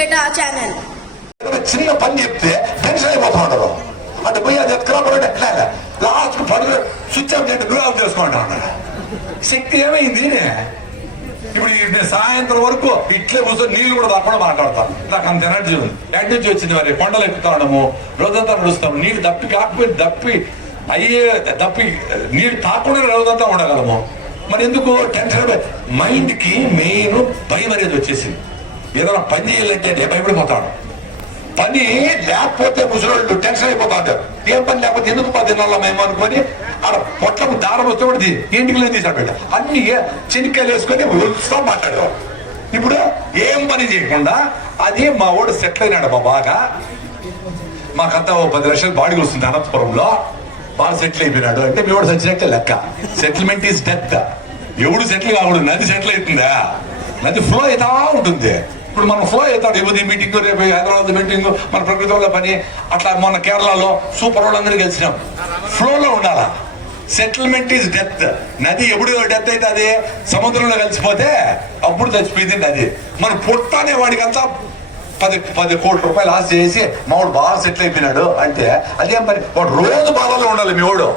బేటా channel. చిన్న పని చెప్తే టెన్షన్ అయిపోతా ఉంటారు. అంటే పోయి అది ఎత్తుకురాబోయే ఎట్లా లాస్ట్ పడుగు స్విచ్ ఆఫ్ చేయండి, నువ్వు ఆఫ్ చేసుకుంటా ఉన్నారు. శక్తి ఏమైంది? ఇప్పుడు నేను సాయంత్రం వరకు ఇట్లే కూర్చొని నీళ్ళు కూడా తప్పకుండా మాట్లాడతాను. నాకు అంత ఎనర్జీ ఉంది. ఎటు నుంచి వచ్చింది మరి? కొండలు ఎక్కుతాము, రోజంతా నడుస్తాము, నీళ్ళు దప్పి కాకపోయి దప్పి నీళ్ళు తాకుండా రోజంతా ఉండగలము. మరి ఎందుకు టెన్షన్? మైండ్కి మెయిన్ భయం అనేది వచ్చేసింది. ఏదైనా పని చేయాలంటే నేను భయపడిపోతాడు. పని లేకపోతే ముసలోళ్ళు టెన్షన్ అయిపోతా ఉంటారు. ఏం పని లేకపోతే ఎందుకు 10 నెలల మేము అనుకొని ఆడ పొట్లకు దారం వస్తే ఇంటికి తీసాడు బిడ్డ. అన్ని చెనిక్కాయలు వేసుకొని వస్తూ మాట్లాడేవాడు. ఇప్పుడు ఏం పని చేయకుండా అది మా వాడు సెటిల్ అయినాడు. మా బాగా మాకంతా 10 లక్షలు బాడీకి వస్తుంది అనంతపురంలో. బాగా సెటిల్ అయిపోయినాడు అంటే మీ వాడు సచ్చినట్టే లెక్క. Settlement is death. ఎవడు సెటిల్ కాకూడదు. నది సెటిల్ అవుతుందా? నది ఫ్లో అవుతా ఉంటుంది. ఇప్పుడు మనం ఫ్లో అవుతాడు. ఇవ్వది మీటింగ్, రేపు హైదరాబాద్ మీటింగ్, మన ప్రకృతి వల్ల పని. అట్లా మొన్న కేరళలో సూపర్ వాళ్ళందరూ కలిసినాం. ఫ్లోలో ఉండాలా. Settlement is death. నది ఎప్పుడు డెత్ అయితే అది సముద్రంలో కలిసిపోతే అప్పుడు చచ్చిపోయింది నది. మనం పుట్టానే వాడికి అంతా 10 కోట్ల రూపాయలు ఆశ చేసి మావాడు బాగా సెటిల్ అయిపోయినాడు అంటే అదేం పని? వాడు రోజు బాధల్లో ఉండాలి. మీ వాడు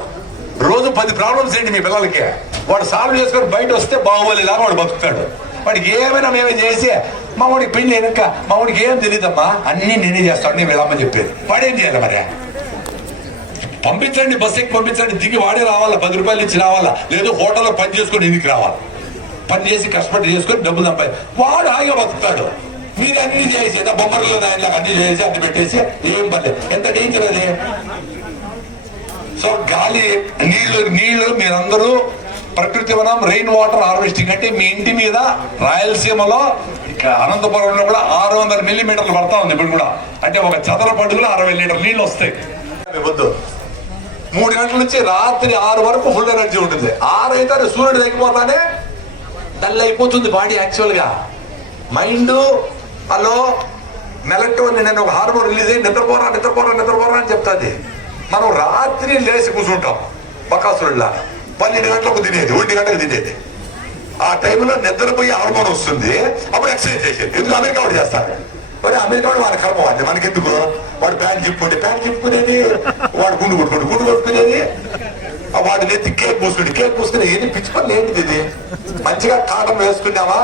రోజు 10 ప్రాబ్లమ్స్ ఏంటి మీ పిల్లలకి? వాడు సాల్వ్ చేసుకొని బయట వస్తే బాగోలేలాగా వాడు బతుకుతాడు. వాడికి ఏమైనా మేమే చేసి మా వాడికి పెళ్లి వెనక మా వాడికి ఏం తెలియదమ్మా, అన్ని నేనే చేస్తాడు నేను వీళ్ళమ్మ చెప్పేది. వాడేం చేయాలి మరి? పంపించండి, బస్ ఎక్కి పంపించండి, దిగి వాడే రావాలా, 10 రూపాయలు ఇచ్చి రావాలా. లేదు హోటల్లో పని చేసుకొని ఇంటికి రావాలి. పని చేసి కష్టపడి చేసుకొని డబ్బులు సంపాది వాడు హాయిగా బతుకుతాడు. మీరు అన్ని చేసి బొమ్మర్లో ఆయనలాగా అన్ని చేసి అన్ని పెట్టేసి ఏం పర్లేదు. ఎంత డేంజర్ అది. సో గాలి నీళ్లు మీరందరూ ప్రకృతి వనం, రెయిన్ వాటర్ హార్వెస్టింగ్ అంటే మీ ఇంటి మీద రాయలసీమలో అనంతపురంలో కూడా 600 మిల్లీమీటర్లు పడతా ఉంది ఇప్పుడు కూడా. అంటే ఒక చదరపు అడుగులో 60 లీటర్ నీళ్లు వస్తాయి. 3 గంటల నుంచి రాత్రి 6 వరకు ఫుల్ ఎనర్జీ ఉంటుంది. 6 అయితే సూర్యుడు తగ్గిపోతానే డల్ అయిపోతుంది బాడీ. యాక్చువల్ గా మైండ్ హలో మెలక్టోన్ నేను ఒక హార్మోన్ రిలీజ్ అయ్యి నిద్రపోరా అని చెప్తాది. మనం రాత్రి లేచి కూర్చుంటాం బకాసురుల్లా. 12 గంటలకు తినేది, 1 గంటకు తినేది. ఆ టైంలో నిద్రపోయి హార్మోన్ వస్తుంది. అప్పుడు ఎక్సర్సైజ్ చేసేది. ఎందుకు అమెరికా వాడు చేస్తారు. మరి అమెరికా వాడు వాడి కర్మ వాడి. మనకెందుకు? వాడు ప్యాంట్ చెప్పుకునేది, వాడు గుండు కొట్టుకునేది, వాడు నెత్తి కేక్ పూసుకుని ఏది పిచ్చి పనులు ఏంటిది ఇది? మంచిగా కాటం వేసుకున్నావా?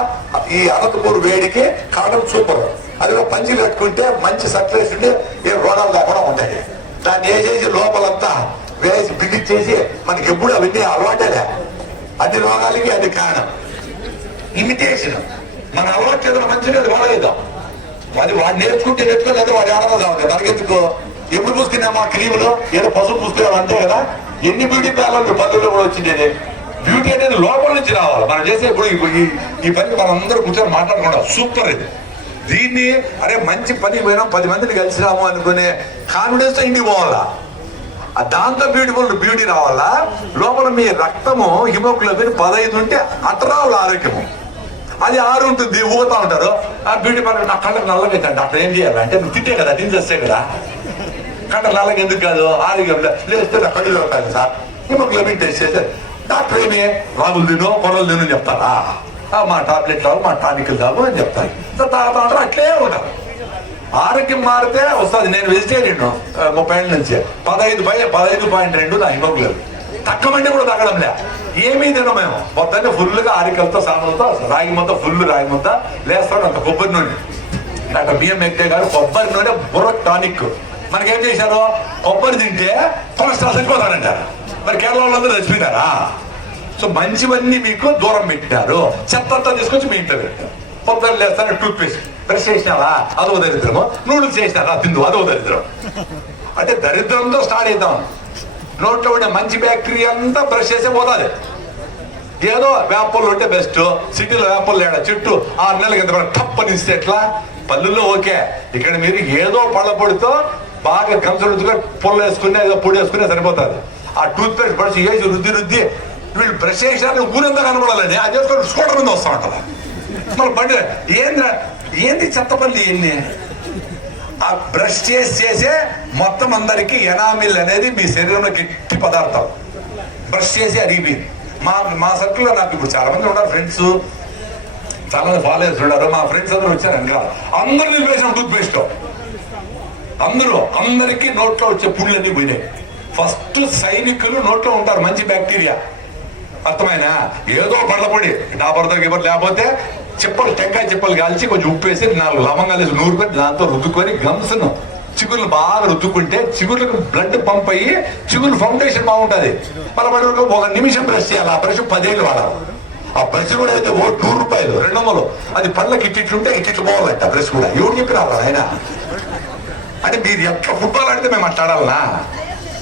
ఈ అనంతపూర్ వేడికి కాటం సూపర్. అదిలో పంచీలు కట్టుకుంటే మంచి సర్క్యులేషన్ ఉంటే ఏ రోగాలు లేకుండా ఉంటాయి. దాన్ని వేసేసి లోపలంతా వేసి బిగించేసి మనకి ఎప్పుడు అవన్నీ అలవాటేలే. అన్ని రోగాలకి అది కారణం ఇమిటేషన్. మన అలవాటు చేసిన మంచిగా అది వాడేద్దాం. అది వాడు నేర్చుకోలేదు. వాడు ఆనందం కావాలి. మనకెందుకు? ఎప్పుడు పూసుకున్నామా క్రీములు? ఏదో పసుపు పూసుకున్నాం అంతే కదా. ఎన్ని బ్యూటీ పార్లర్లు పల్లెల్లో కూడా వచ్చింది. బ్యూటీ అనేది లోపల నుంచి రావాలి. మనం చేసే ఇప్పుడు ఈ పనికి మనం అందరూ కూర్చొని మాట్లాడుకుంటాం. సూపర్ ఇది. దీన్ని అరే మంచి పని పోయినాం, 10 మందిని కలిసినాము అనుకునే కాన్ఫిడెన్స్ తో ఇంటికి పోవాలా. దాంతో బ్యూటీ రావాలా. లోపల మీ రక్తము హిమోగ్లోబిన్ 15 ఉంటే అట్రావాలి ఆరోగ్యము. అది 6 ఉంటుంది. ఊగుతా ఉంటారు. ఆ బ్యూటీ పార్లర్ నా కళ్ళకి నల్లగా అవుతాడు. అప్పుడు ఏం చేయాలి అంటే నువ్వు తిట్టే కదా, నేను చేస్తే కదా. కంట నల్లగా ఎందుకు కాదు? ఆరోగ్యం లేస్తే నా కళ్ళు అవుతాను సార్. హిమోగ్లోబిన్ టెస్ట్ చేస్తే డాక్టర్ ఏమి రాగులు తిను, కొరలు తిను అని చెప్తారా? మా టాబ్లెట్ తాగు, మా టానికల్ తాగు అని చెప్తారు. తాగుతా ఉంటారు. అట్లే ఉంటారు. ఆరోగ్యం మారితే వస్తుంది. నేను వెజిటేరియన్ 30 ఏళ్ళ నుంచి 15.2 నా హిమోగ్లోబిన్. తక్కువంటే కూడా తగ్గడంలే. ఏమీ తినం మేము. మొత్తాన్ని ఫుల్గా ఆరికలతో సామలతో రాగి ముద్ద, ఫుల్ రాగి ముద్ద లేస్తాడు. అంత కొబ్బరి నూనె. డాక్టర్ బిఎం ఎక్కే గారు కొబ్బరి నూనె బుర్ర టానిక్. మనకేం చేశారు? కొబ్బరి తింటే కొలెస్ట్రాల్ చచ్చిపోతాడంటారు. మరి కేరళ వాళ్ళందరూ చచ్చిపోయినారా? సో మంచివన్నీ మీకు దూరం పెట్టారు. చెత్త తీసుకొచ్చి మీ ఇంట్లో పెట్టారు. పొద్దున్న లేస్తాను టూత్ పేస్ట్ బ్రష్ చేసినావా? అదో దరిద్రము. నూడిల్స్ చేసినారా? తిందు, అదో దరిద్రం. అంటే దరిద్రంతో స్టార్ట్ అవుతాం. నోట్లో ఉండే మంచి బ్యాక్టీరియా అంతా బ్రష్ చేసే పోతుంది. ఏదో వేపళ్ళు ఉంటే బెస్ట్. సిటీలో వేపళ్ళు లేడా చెట్టు 6 నెలలకి ఎంత టప్ అని ఇస్తే ఎట్లా? పల్లెల్లో ఓకే. ఇక్కడ మీరు ఏదో పళ్ళ పొడితో బాగా కంచడుగా పొల్ల వేసుకునే ఏదో పొడి వేసుకునే సరిపోతుంది. ఆ టూత్ పేస్ట్ బ్రష్ వేసి రుద్ది వీళ్ళు బ్రష్ చేసినా ఊరంతా కనబడాలని అది చేసుకొని స్కూటర్ మీద వస్తా ఉంటారు. మన బండి ఏంది చెత్త పల్లి ఎన్ని? ఆ బ్రష్ చేసే మొత్తం అందరికి ఎనామిల్ అనేది మీ శరీరంలో గట్టి పదార్థం. బ్రష్ చేసి అరిగిపోయింది. మా సర్కిల్లో నాకు ఇప్పుడు చాలా మంది ఉన్నారు ఫ్రెండ్స్. చాలా మంది ఫాలో చేస్తున్నారు. మా ఫ్రెండ్స్ అందరూ వచ్చారు ఇంకా అందరూ నిలిపేసాం టూత్ పేస్ట్. అందరికీ నోట్లో వచ్చే పుళ్ళన్నీ పోయినాయి. ఫస్ట్ సైనికులు నోట్లో ఉంటారు మంచి బ్యాక్టీరియా, అర్థమైనా? ఏదో పళ్ళపొడి డాబర్తో గిబర్ లేకపోతే చెప్పలు, టెంకాయ చెప్పలు కాల్చి కొంచెం ఉప్పు వేసి 4 లవంగాలు వేసి నూరుకొని దాంతో రుద్దుకొని గమ్స్ను చిగుర్లు బాగా రుద్దుకుంటే చిగుర్లకు బ్లడ్ పంప్ అయ్యి చిగురు ఫౌండేషన్ బాగుంటుంది. పలబడి 1 నిమిషం బ్రష్ చేయాలి. ఆ బ్రష్ 10 ఏళ్ళు వాడాలి. ఆ బ్రష్ కూడా అయితే 100 రూపాయలు 200. అది పళ్ళకి ఇట్టిట్లుంటే ఇట్టిట్లు పోవాలంట బ్రష్ కూడా. ఎవరు చెప్పినారు ఆయన? అంటే మీరు ఎట్లా ఫుట్బాల్ ఆడితే మేము అట్లా ఆడాలనా?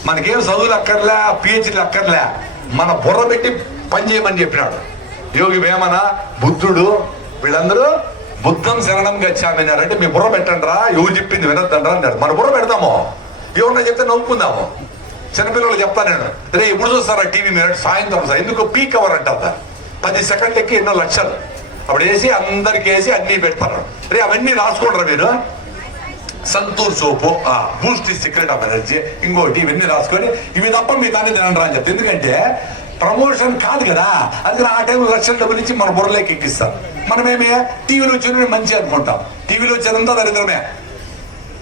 మనకేం చదువులు అక్కర్లే, పిహెచ్డీలు అక్కర్లే, మన బుర్ర పెట్టి పని చేయమని చెప్పినాడు యోగి వేమన, బుద్ధుడు. వీళ్ళందరూ బుద్ధం శరణం గచ్చామన్నారు. అంటే మీ బుర్ర పెట్టండి రా, ఎవరు చెప్పింది వినొద్దండ్రా అన్నాడు. మన బుర్ర పెడతాము, ఎవరన్నా చెప్తే నవ్వుకుందాము. చిన్నపిల్లలు చెప్తాను నేను, రే ఇప్పుడు చూస్తారా టీవీ మీరు సాయంత్రం ఎందుకు పీక్ అవర్ అంటారు 10 సెకండ్లకి ఎన్నో లక్షలు అప్పుడు వేసి అందరికి వేసి అన్ని పెడతారు. రే అవన్నీ రాసుకుంటారా మీరు? సంతూర్ సోపు, బూస్ట్ సీక్రెట్ ఆఫ్ ఎనర్జీ, ఇంకోటి ఇవన్నీ రాసుకొని ఇవి తప్ప మీ దాన్ని తినండి అని చెప్తే. ఎందుకంటే ప్రమోషన్ కాదు కదా. అందుకని ఆ టైంలో లక్షల డబ్బులు ఇచ్చి మన బుర్రలోకి ఎక్కిస్తాం. మనమేమే టీవీలో వచ్చి మంచి అనుకుంటాం. టీవీలో వచ్చేదంతా దరిద్రమే.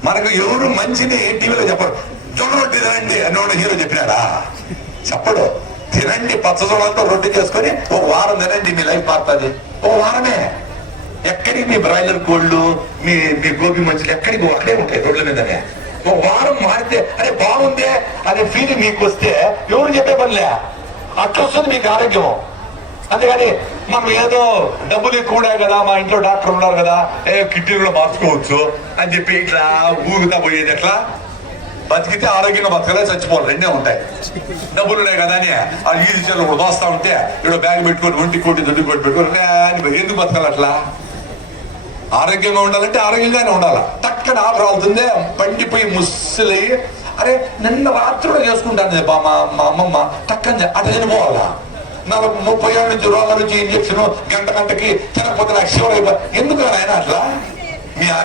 మనకు ఎవరు మంచిని టీవీలో చెప్పరు. జొన్న రొట్టి తినండి అని హీరో చెప్పినాడా? చెప్పడు. తినండి, పచ్చజొన్నలతో రొట్టి చేసుకొని 1 వారం తినండి, మీ లైఫ్ మారుతుంది. 1 వారమే. ఎక్కడికి మీ బ్రాయిలర్ కోళ్ళు, మీ గోబీ మంచులు ఎక్కడికి అక్కడే ఉంటాయి రోడ్ల మీదనే. 1 వారం మారితే అరే బాగుందే అనే ఫీలింగ్ మీకు వస్తే ఎవరు చెప్పే పనిలే, అట్లా వస్తుంది మీకు ఆరోగ్యం. అంతేగాని మనం ఏదో డబ్బులు ఎక్కువ ఉన్నాయి కదా, మా ఇంట్లో డాక్టర్ ఉన్నారు కదా, కిడ్నీ కూడా మార్చుకోవచ్చు అని చెప్పి ఇట్లా ఊగుతా పోయేది. ఎట్లా బతికితే ఆరోగ్యంగా బతకలే, చచ్చిపోవాలి, 2 ఉంటాయి. డబ్బులు ఉన్నాయి కదా అని ఆ ఈజీ చెల్లు కూడా దోస్తా ఉంటే ఇక్కడ బ్యాగ్ పెట్టుకొని 1 కోటి 2 కోటి పెట్టుకొని ఎందుకు బతకాలి? అట్లా ఆరోగ్యంగా ఉండాలంటే ఆరోగ్యంగానే ఉండాలి. టక్కన ఆఫర్ అవుతుంది, పండిపోయి ముస్సులై అరే నిన్న రాత్రి కూడా చేసుకుంటాను మా అమ్మమ్మ టక్కని అట్లా చనిపోవాలా? 30 ఏళ్ళ నుంచి రోగాల నుంచి ఇంజక్షన్ గంటకి తినకపోతే నాకు శివర్ అయిపోయి ఎందుకు ఆయన అట్లా?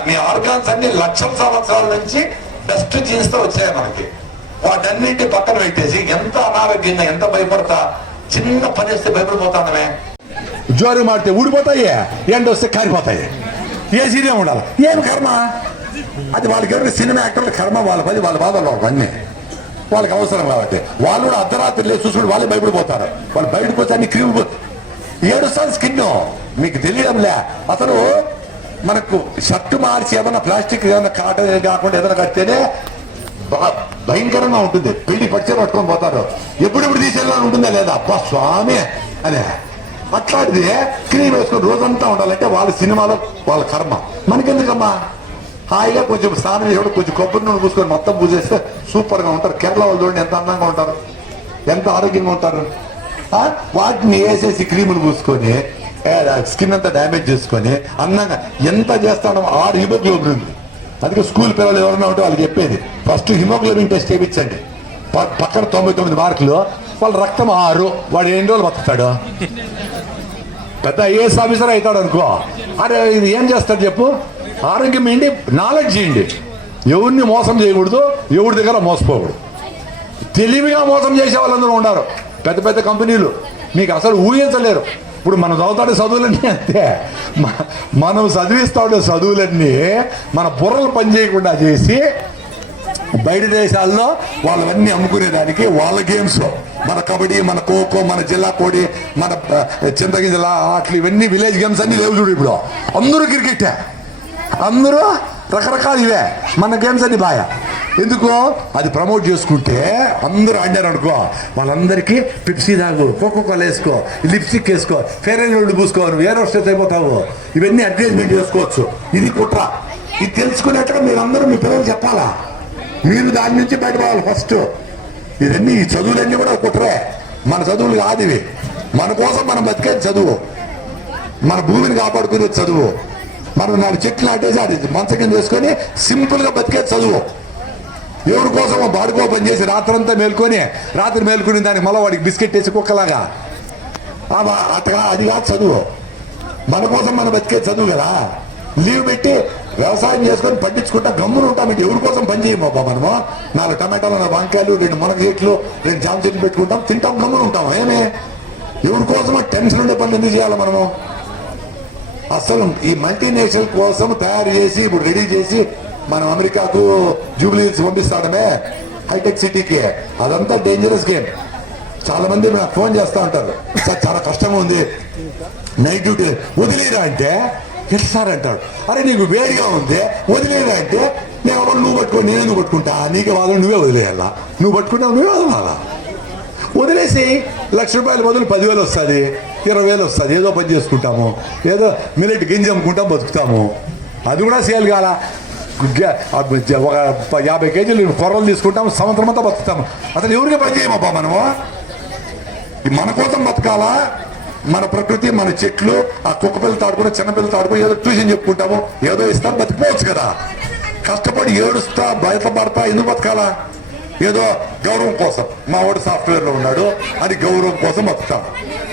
మీ ఆర్గాన్స్ అన్ని లక్షల సంవత్సరాల నుంచి బెస్ట్ జీన్స్ తో వచ్చాయి మనకి. వాటన్నింటి పక్కన పెట్టేసి ఎంత అనారోగ్యంగా ఎంత భయపడతా, చిన్న పని వస్తే భయపడిపోతామే. జ్వరం మాడితే ఊడిపోతాయి, ఎండ వస్తే కారిపోతాయి. ఏసీనే ఉండాలి. ఏం కర్మ అది? వాళ్ళకి ఎవరికి సినిమా యాక్టర్ల కర్మ, వాళ్ళ పని వాళ్ళ బాధలు అన్నీ వాళ్ళకి అవసరం కాబట్టి వాళ్ళు కూడా అర్ధరాత్రి లేదు చూసుకుని వాళ్ళే భయపడిపోతారు. వాళ్ళు బయటకు వచ్చి అన్ని క్రీములు 7 సార్లు స్కిన్ మీకు తెలియడంలే. అసలు మనకు షర్టు మార్చి ఏదైనా ప్లాస్టిక్ ఏదైనా కాటన్ కాకుండా ఏదైనా కడితేనే భయంకరంగా ఉంటుంది. పెళ్లి పచ్చే పట్టుకొని పోతారు. ఎప్పుడెప్పుడు తీసేయాలని ఉంటుందా లేదా? అబ్బా స్వామి అదే. అట్లాంటిది క్రీమ్ వేసుకొని రోజంతా ఉండాలంటే వాళ్ళ సినిమాలో వాళ్ళ కర్మ. మనకెందుకమ్మా? హాయిగా కొంచెం స్నానం చేసి కొంచెం కొబ్బరి నూనె పూసుకొని మొత్తం పూజేస్తే సూపర్ గా ఉంటారు. కేరళ వాళ్ళు చూడండి ఎంత అందంగా ఉంటారు, ఎంత ఆరోగ్యంగా ఉంటారు. వాటిని వేసేసి క్రీములు పూసుకొని స్కిన్ అంతా డ్యామేజ్ చేసుకొని అందంగా ఎంత చేస్తాడో. 6 హిమోగ్లోబిన్ ఉంది. అందుకే స్కూల్ పిల్లలు ఎవరైనా ఉంటే వాళ్ళకి చెప్పేది ఫస్ట్ హిమోగ్లోబిన్ టెస్ట్ చేయించండి. పక్కన 99 మార్కులు, వాళ్ళ రక్తం 6, వాడు ఎన్ని రోజులు బతుకుతాడు? పెద్ద ఐఏఎస్ ఆఫీసర్ అవుతాడు అనుకో. అరే ఇది ఏం చేస్తాడు చెప్పు? ఆరోగ్యం ఏంటి, నాలెడ్జ్ ఏంటి, ఎవరిని మోసం చేయకూడదు, ఎవరి దగ్గర మోసపోకూడదు. తెలివిగా మోసం చేసే వాళ్ళందరూ ఉన్నారు. పెద్ద పెద్ద కంపెనీలు మీకు అసలు ఊహించలేరు. ఇప్పుడు మనం చదువుతాడే చదువులన్నీ అంతే. మనం చదివిస్తా ఉండే చదువులన్నీ మన బుర్రలు పనిచేయకుండా చేసి బయట దేశాల్లో వాళ్ళవన్నీ అమ్ముకునేదానికి వాళ్ళ గేమ్స్, మన కబడ్డీ, మన ఖోఖో, మన జిల్లా కోడి, మన చింతగింజల ఆటలు, ఇవన్నీ విలేజ్ గేమ్స్ అన్ని లేవు చూడు. ఇప్పుడు అందరూ క్రికెటే, అందరూ రకరకాల ఇవే. మన గేమ్స్ అన్ని బాగా ఎందుకు అది ప్రమోట్ చేసుకుంటే అందరూ ఆడారు అనుకో, వాళ్ళందరికీ పిప్సీ తాగు, కోకోకోలా వేసుకో, లిప్స్టిక్ వేసుకో, ఫెయిర్ అండ్ లవ్లీ పూసుకో, నువ్వు ఏ రోస్టెస్ అయిపోతావు, ఇవన్నీ అడ్వర్టైజ్మెంట్ చేసుకోవచ్చు. ఇది కుట్ర. ఇది తెలుసుకునేట్టుగా మీరందరూ మీ పిల్లలు చెప్పాలా. మీరు దాని నుంచి బయటపోవాలి ఫస్ట్. ఇవన్నీ ఈ చదువులన్నీ కూడా కుట్రే. మన చదువులు కాదు ఇవి. మన కోసం మనం బతికేది చదువు, మన భూమిని కాపాడుకునే చదువు. మనం 4 చెట్లు నాటేసి అది మంచం కింద చేసుకొని సింపుల్ గా బతికేది చదువు. ఎవరి కోసమో బాడుకో పని చేసి రాత్రంతా మేల్కొని దానికి మళ్ళీ వాడికి బిస్కెట్ వేసి కుక్కలాగా అట్లా అది కాదు చదువు. మన కోసం మనం బతికే చదువు కదా. లీవ్ పెట్టి వ్యవసాయం చేసుకొని పండించుకుంటా గమ్మున ఉంటామంటే ఎవరి కోసం పని చేయము బాబా. మనము 4 టమాటాలు, 4 వంకాయలు, 2 మునగ చెట్లు, 2 జామ చెట్లు పెట్టుకుంటాం, తింటాం, గమ్మున ఉంటాం. ఏమే ఎవరి కోసమో టెన్షన్ ఉండే పనులు ఎందుకు చేయాలి మనము? అసలు ఈ మల్టీనేషనల్ కోసం తయారు చేసి ఇప్పుడు రెడీ చేసి మనం అమెరికాకు జూబ్లీస్ పంపిస్తాడమే హైటెక్ సిటీకి, అదంతా డేంజరస్ గేమ్. చాలా మంది నాకు ఫోన్ చేస్తా ఉంటారు, సార్ చాలా కష్టంగా ఉంది నైట్ డ్యూటీ వదిలేరా అంటే, ఎట్లా సార్ అంటాడు. అరే నీకు వేడిగా ఉంది వదిలేరా అంటే, నేను నువ్వు పట్టుకో నేను ఎందుకు పట్టుకుంటా, నీకే వాదన నువ్వే వదిలేయాలా, నువ్వు పట్టుకుంటావు నువ్వే వదలాలా. వదిలేసి ₹1,00,000 బదులు 10,000 వస్తుంది, 20,000 వస్తుంది, ఏదో పని చేసుకుంటాము, ఏదో మిల్లెట్ గింజ అమ్ముకుంటాం బతుకుతాము. అది కూడా సేల్ కాల, ఒక 50 కేజీలు కొర్రలు తీసుకుంటాము, సంవత్సరం అంతా బతుకుతాము. అసలు ఎవరికి పని చేయమబ్బా మనము, మన కోసం బతకాలా? మన ప్రకృతి, మన చెట్లు, ఆ కుక్క పిల్లలు తాడుకుని చిన్న పిల్లలు తాడుకుని ఏదో ట్యూషన్ చెప్పుకుంటాము, ఏదో ఇస్తాం, బతికిపోవచ్చు కదా. కష్టపడి ఏడుస్తా బయటపడతా ఎందుకు బతకాలా? ఏదో గౌరవం కోసం, మా వాడు సాఫ్ట్వేర్లో ఉన్నాడు అది గౌరవం కోసం బతుకుతాం.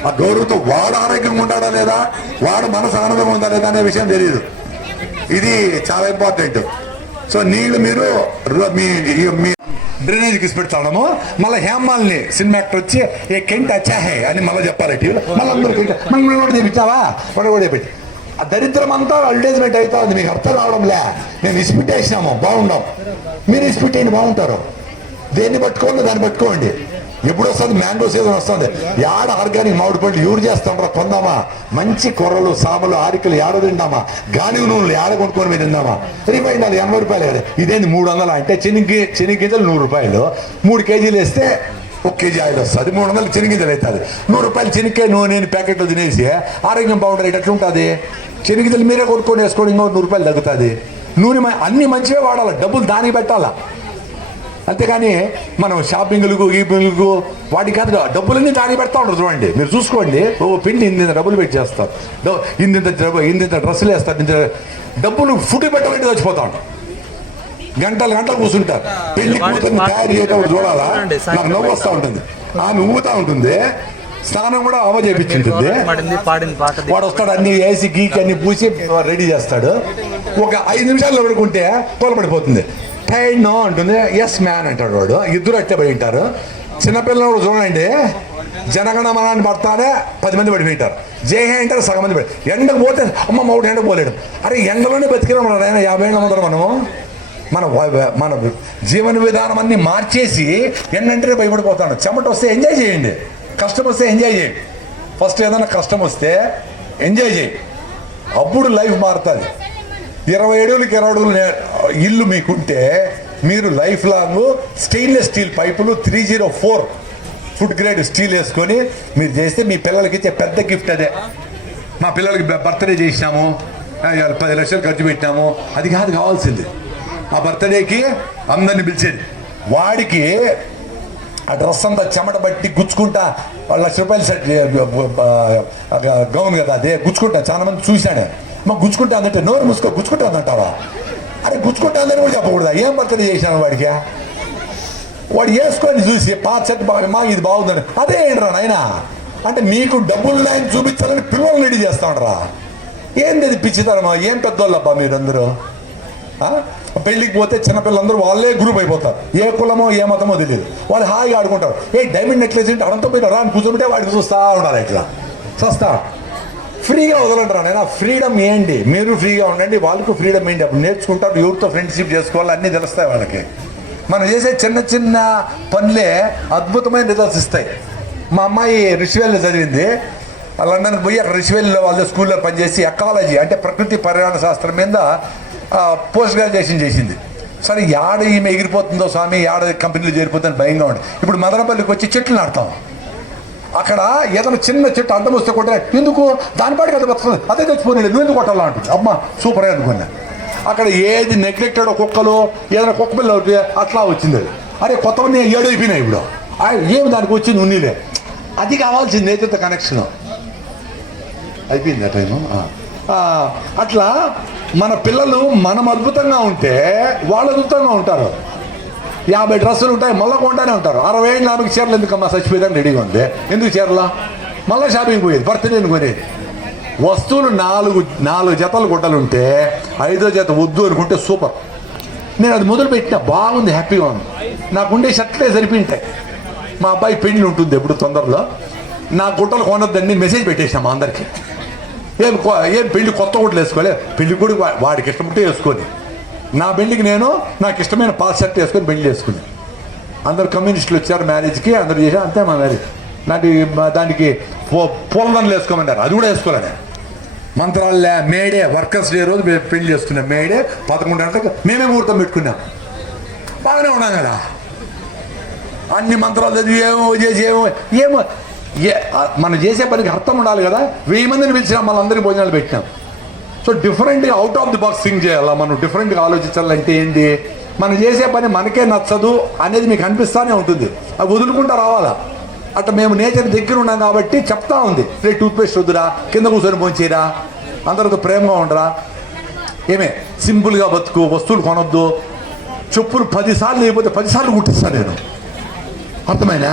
ఆ గౌరవంతో వాడు ఆరోగ్యంగా ఉండాలా లేదా, వాడు మనసు ఆనందంగా ఉందా లేదా అనే విషయం తెలియదు. ఇది చాలా ఇంపార్టెంట్. సో నీళ్ళు మీరు మీ డ్రైనేజ్కి ఇసిపెడతాము, మళ్ళీ హేమాల్ని సినిమా యాక్టర్ వచ్చి ఏ కెంట్ అచ్చాహే అని మళ్ళీ చెప్పాలి టీవీలో, మళ్ళీ అందరూ మళ్ళీ కూడా తెప్పించావా కూడా పెట్టి ఆ దరిద్రం అంతా అడ్వర్టైజ్మెంట్ అవుతా ఉంది. మీకు అర్థం రావడంలే. మేము ఇసిపెట్టేసినాము బాగుండం, మీరు ఇసిపెట్టేయండి బాగుంటారు. దేన్ని పట్టుకోండి దాన్ని పట్టుకోండి. ఎప్పుడు వస్తుంది మ్యాంగో సీజన్ వస్తుంది, యాడ ఆర్గానిక్ మామిడి పండ్లు యూరు చేస్తాం కొందామా, మంచి కొర్రలు సామలు ఆరికలు ఏడ తిందామా, గాని నూనెలు ఏడ కొనుక్కొని మీరు తిందామా. రిమైండ్ అది ₹80 కదా, ఇదేంది 300 అంటే చెనిగ్గింజలు ₹100, 3 కేజీలు వేస్తే 1 కేజీ ఆయిల్ వస్తుంది, 300 చెనిగింజలు అవుతుంది. ₹100 చెనిక్కాయ నూనె ప్యాకెట్లు తినేసి ఆరోగ్యం బాగుంటుంది. ఎట్లా ఉంటుంది? చెనిగింజలు మీరే కొనుక్కొని వేసుకోండి, ఇంకో ₹100 తగ్గుతుంది. నూనె అన్ని మంచివే వాడాలి, డబ్బులు దానికి పెట్టాలా. అంతేగాని మనం షాపింగ్లకు గీపింగ్లకు వాటికి కాదు, డబ్బులన్నీ దానికి పెడతా ఉంటారు. చూడండి మీరు చూసుకోండి, పిండి ఇంత డబ్బులు పెట్టి చేస్తారు, ఇంత డ్రెస్సులు వేస్తారు, ఇంత డబ్బులు ఫుడ్ పెట్టబెట్టి వచ్చిపోతా ఉంటాం. గంటలు కూర్చుంటారు. పెళ్లి కూతుర్ని తయారు చేయటప్పుడు చూడాలా, నాకు నవ్వు వస్తూ ఉంటుంది. ఆమె ఊగుతూ ఉంటుంది, స్నానం కూడా అవ చేపించుంటుంది. వాడు వస్తాడు, అన్ని వేసి గీకి అన్ని పూసి రెడీ చేస్తాడు. ఒక 5 నిమిషాల్లో పడుకుంటే కోలపడిపోతుంది. టైడ్ నో అంటుంది, ఎస్ మ్యాన్ అంటాడు వాడు. ఇద్దరు అట్టే పడి ఉంటారు. చిన్నపిల్లలు చూడండి, జనగణమనాన్ని పడతానే 10 మంది పడిపోయింటారు, జేహే అంటారు సగం మంది పడి. ఎండకు పోతే అమ్మ మౌడు ఎండకు పోలేడు. అరే ఎండలోనే బతికినా మన ఆయన 50 ఏళ్ళ ముందర మనము మన జీవన విధానం అన్ని మార్చేసి ఎండంటేనే భయపడిపోతాడు. చెమట వస్తే ఎంజాయ్ చేయండి, కష్టం వస్తే ఎంజాయ్ చేయండి. ఫస్ట్ ఏదైనా కష్టం వస్తే ఎంజాయ్ చేయండి, అప్పుడు లైఫ్ మారుతుంది. 20 అడుగులకి 20 అడుగులు ఇల్లు మీకుంటే మీరు లైఫ్ లాంగ్ స్టెయిన్లెస్ స్టీల్ పైపులు 304 ఫుడ్ గ్రేడ్ స్టీల్ వేసుకొని మీరు చేస్తే మీ పిల్లలకి ఇచ్చే పెద్ద గిఫ్ట్ అదే. మా పిల్లలకి బర్త్డే చేసినాము, 10 లక్షలు ఖర్చు పెట్టినాము, అది కాదు కావాల్సింది. ఆ బర్త్డేకి అందరిని పిలిచేది, వాడికి ఆ డ్రెస్ అంతా చెమట బట్టి గుచ్చుకుంటా ₹1,00,000 సెట్ గౌన్ కదా, అదే గుచ్చుకుంటా. చాలా మంది చూశాను, మాకు గుచ్చుకుంటా అందంటే నోరు మూసుకో గుచ్చుకుంటా అందంటావా? అరే గుచ్చుకుంటా అందని కూడా చెప్పకూడదా? ఏం బర్త్డే చేశాను వాడికి? వాడు వేసుకొని చూసి పాత సెట్ మా ఇది బాగుందని అదే ఏంట్రా నాయనా అంటే మీకు డబ్బులు నాయన చూపించాలని పిల్లల్ని రెడీ చేస్తా ఉండరా? ఏంది అది పిచ్చితనమా? ఏం పెద్దోళ్ళబ్బా మీరందరూ. పెళ్ళికి పోతే చిన్నపిల్లలందరూ వాళ్ళే గ్రూప్ అయిపోతారు, ఏ కులమో ఏ మతమో తెలియదు, వాళ్ళు హాయిగా ఆడుకుంటారు. ఏ డైమండ్ నెక్లెస్ ఏంటి అడంతో పోయినా రా అని కూర్చోబెట్టే వాడికి చూస్తా ఉండాలి, ఇట్లా చూస్తా. ఫ్రీగా వదలంటారా నైనా? ఫ్రీడమ్ ఏంటి? మీరు ఫ్రీగా ఉండండి, వాళ్ళకు ఫ్రీడమ్ ఏంటి? అప్పుడు నేర్చుకుంటారు, ఎవరితో ఫ్రెండ్షిప్ చేసుకోవాలి, అన్నీ తెలుస్తాయి వాళ్ళకి. మనం చేసే చిన్న చిన్న పనులే అద్భుతమైన రిజల్ట్స్ ఇస్తాయి. మా అమ్మాయి రిషివేల్లో చదివింది, లండన్కి పోయి అక్కడ రిషివేల్లో వాళ్ళ స్కూల్లో పనిచేసి ఎకాలజీ అంటే ప్రకృతి పర్యావరణ శాస్త్రం మీద పోస్ట్ గ్రాడ్యుయేషన్ చేసింది. సరే యాడ ఈమె ఎగిరిపోతుందో స్వామి, యాడ కంపెనీలు చేరిపోతుందని భయంగా ఉండి ఇప్పుడు మదనపల్లికి వచ్చి చెట్లు నాటుతాం. అక్కడ ఏదైనా చిన్న చెట్టు అడ్డం వస్తే కొట్టే ఎందుకు దానిపాటికి అది వస్తుంది, అదే తెచ్చిపోయినాడు, నువ్వు ఎందుకు కొట్టాలా అంటుంది. అమ్మ సూపర్గా అనుకున్నా. అక్కడ ఏది నెగ్లెక్టెడ్ కుక్కలు ఏదైనా కుక్క పిల్ల అవుతే అట్లా వచ్చింది. అది అరే కొత్తవన్నీ 7 అయిపోయినాయి ఇప్పుడు, ఏమి దానికి వచ్చింది ఉన్నీలే. అది కావాల్సింది నేచర్తో కనెక్షన్. అయిపోయింది ఆ టైము. అట్లా మన పిల్లలు మనం అద్భుతంగా ఉంటే వాళ్ళు అద్భుతంగా ఉంటారు. 50 డ్రెస్సులు ఉంటాయి, మళ్ళీ కొంటానే ఉంటారు. 60 ఏళ్ళు ఆమెకి చీరలు ఎందుకమ్మా చచ్చిపోయేదాన్ని రెడీగా ఉంది, ఎందుకు చీరలా? మళ్ళీ షాపింగ్ పోయేది, బర్త్డే కొనేది. వస్తువులు 4 జతలు గుడ్డలు ఉంటే 5వ జత వద్దు అనుకుంటే సూపర్. నేను అది మొదలు పెట్టినా బాగుంది, హ్యాపీగా ఉంది. నాకుండే షర్ట్లే సరిపోయింటాయి. మా అబ్బాయి పెళ్లి ఉంటుంది ఎప్పుడు తొందరలో, నా గుట్టలు కొనొద్దని మెసేజ్ పెట్టేసినా మా అందరికీ. ఏం పెళ్లి కొత్త గుడ్లు వేసుకోలే, పెళ్లి కూడా వాడికి ఇష్టముంటే వేసుకొని, నా పెళ్లికి నేను నాకు ఇష్టమైన పాస్ షర్ట్ వేసుకొని పెళ్లి చేసుకుని, అందరు కమ్యూనిస్టులు వచ్చారు మ్యారేజ్కి, అందరు చేశారు, అంతే మా మ్యారేజ్. దానికి పూలదండలు వేసుకోమన్నారు, అది కూడా వేసుకోలే. మంత్రాలే మేడే వర్కర్స్ డే రోజు మేము పెళ్లి చేసుకున్నాం, మేడే 11 గంటలకు మేమే ముహూర్తం పెట్టుకున్నాం. బాగానే ఉన్నాం కదా, అన్ని మంత్రాలు చదివి ఏమో మనం చేసే పనికి అర్థం ఉండాలి కదా. 1000 మందిని పిలిచినాం, మళ్ళీ అందరికీ భోజనాలు పెట్టినాం. సో డిఫరెంట్గా out of the box think చేయాలా, మనం డిఫరెంట్గా ఆలోచించాలంటే ఏంటి, మనం చేసే పని మనకే నచ్చదు అనేది మీకు అనిపిస్తానే ఉంటుంది, అది వదులుకుంటా రావాలా. అట్లా మేము నేచర్ దగ్గర ఉన్నాం కాబట్టి చెప్తా ఉంది, రే టూత్పేస్ట్ వద్దురా, కింద కూర్చొని పోంచేరా, అందరితో ప్రేమగా ఉండరా, ఏమే సింపుల్గా బతుకు, వస్తువులు కొనొద్దు, చెప్పులు 10 సార్లు లేకపోతే 10 సార్లు కుట్టిస్తాను నేను, అర్థమైనా.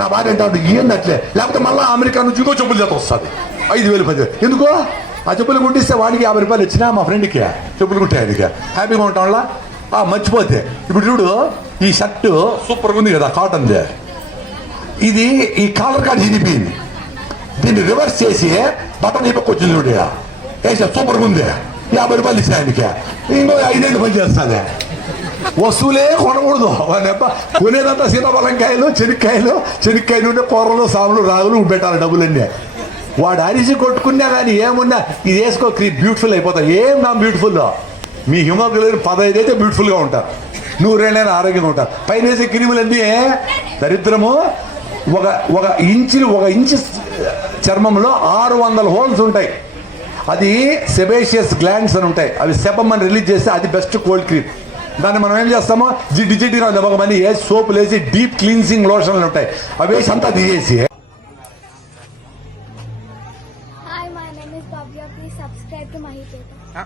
నా భార్య అంటే ఏందట్లే, లేకపోతే మళ్ళీ అమెరికా నుంచి ఇంకో చెప్పులు చేత వస్తుంది 5,000 10,000. ఎందుకో ఆ చెప్పులు కుట్టిస్తే వాడికి 50 రూపాయలు వచ్చినా మా ఫ్రెండ్కి చెప్పులు కుట్టాయనికి హ్యాపీగా ఉంటాం వల్ల. మర్చిపోతే ఇప్పుడు చూడు, ఈ షర్టు సూపర్గా ఉంది కదా, కాటన్ది, ఇది ఈ కాలర్ కార్డ్ చినిపోయింది, దీన్ని రివర్స్ చేసి బటన్ ఇప్పకొచ్చింది చూడ, వేసా సూపర్గా ఉంది, 50 రూపాయలు ఇచ్చిన ఆయనకి, ఇంకో 5 ఏళ్ళు పని చేస్తుంది. వస్తువులే కొనకూడదు, కొనేదంతా సీతాఫలంకాయలు చెనిక్కాయ నుండి కూరలు సాములు రాగులు పెట్టాలి డబ్బులన్నీ. వాడు అరిసి కొట్టుకున్నా కానీ ఏమున్నా ఇది వేసుకో బ్యూటిఫుల్ అయిపోతాయి. ఏం నా బ్యూటిఫుల్, మీ హిమోగ్లోబిన్ 15 అయితే బ్యూటిఫుల్గా ఉంటారు, 100 ఆరోగ్యంగా ఉంటారు. పైన వేసే క్రిములన్నీ దరిద్రము. ఒక ఇంచు చర్మంలో 600 హోల్స్ ఉంటాయి, అది సెబేషియస్ గ్లాండ్స్ అని ఉంటాయి, అవి సెబమ్ రిలీజ్ చేస్తే అది బెస్ట్ కోల్డ్ క్రీమ్. దాన్ని మనం ఏం చేస్తామో జిడ్డుగా దెబ్బకమని సోపులు వేసి డీప్ క్లీన్సింగ్ లోషన్లు ఉంటాయి, అవి వేసి అంతా తీసేసి. Hi, my name is Bhavya. Please subscribe to Mahipeta.